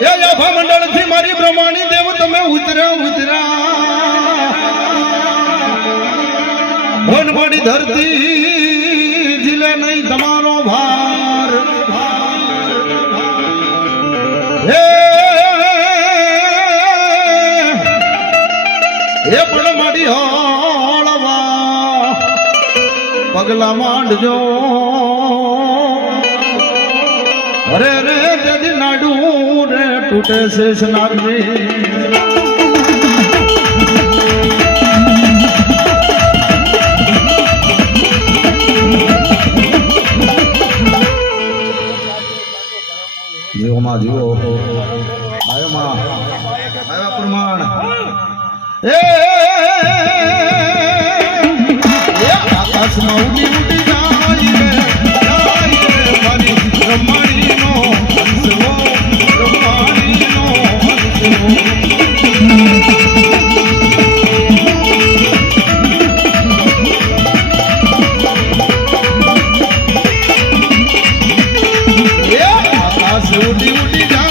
એ યાફા મંડળ મારી બ્રહ્માણી દેવ, તમે ઉતર્યા ઉતર્યા. વન ધરતી, જીલે નહીં તમારો ભાર. હે એ પણ મારી હોળવા પગલા માંડજો. અરે રે તેથી નાડું તૂટે શેષ સ્નાગરી જીવો માં જીવો આવ્યો માં પ્રમાણ એ આકાશમાં ઉડી એ આકાશ ઉડી ઉડી જાય